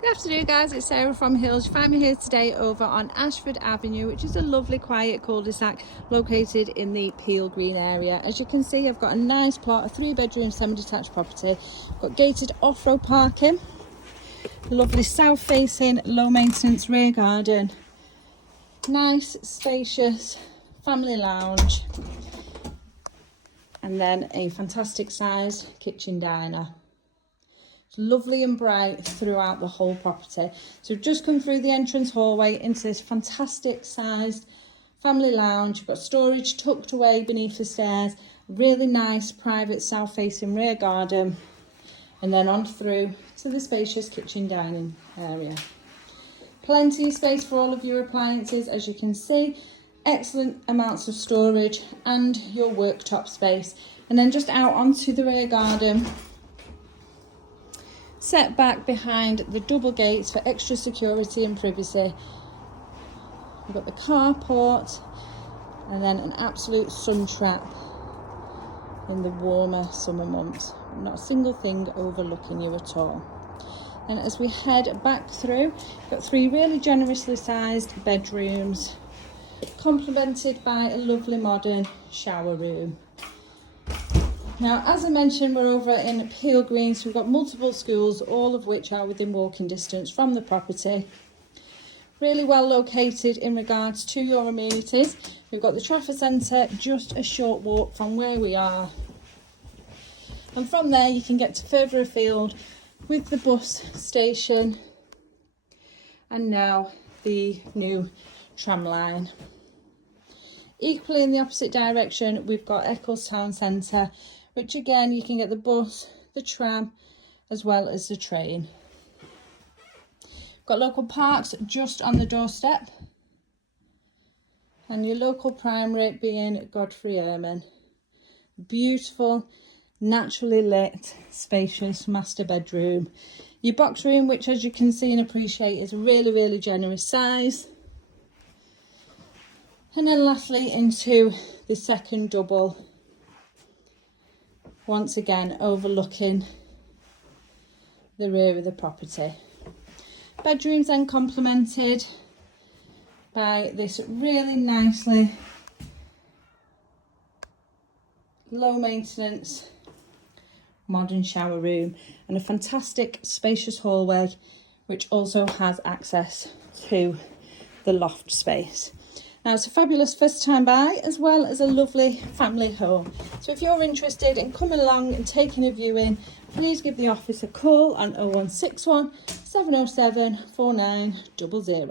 Good afternoon guys, it's Sarah from Hills. You find me here today over on Ashford Avenue, which is a lovely quiet cul-de-sac located in the Peel Green area. As you can see, I've got a nice plot, a 3-bedroom semi-detached property. I've got gated off-road parking, a lovely south-facing low maintenance rear garden, nice spacious family lounge, and then a fantastic sized kitchen diner. Lovely and bright throughout the whole property. So we've just come through the entrance hallway into this fantastic sized family lounge. You've got storage tucked away beneath the stairs, really nice private south facing rear garden, and then on through to the spacious kitchen dining area. Plenty of space for all of your appliances, as you can see. Excellent amounts of storage and your worktop space. And then just out onto the rear garden, set back behind the double gates for extra security and privacy. We've got the carport and then an absolute sun trap in the warmer summer months. Not a single thing overlooking you at all. And as we head back through, we've got 3 really generously sized bedrooms, complemented by a lovely modern shower room. Now, as I mentioned, we're over in Peel Green, so we've got multiple schools, all of which are within walking distance from the property. Really well located in regards to your amenities. We've got the Trafford Centre just a short walk from where we are. And from there you can get to further afield with the bus station and now the new tram line. Equally in the opposite direction, we've got Eccles town centre, which again you can get the bus, the tram, as well as the train. We've got local parks just on the doorstep, and your local primary being Godfrey Ehrman. Beautiful, naturally lit, spacious master bedroom. Your box room, which as you can see and appreciate is a really generous size. And then lastly into the second double, once again overlooking the rear of the property. Bedrooms then complemented by this really nicely low maintenance modern shower room and a fantastic spacious hallway, which also has access to the loft space. Now, it's a fabulous first time buy as well as a lovely family home. So if you're interested in coming along and taking a viewing, please give the office a call on 0161 707 4900.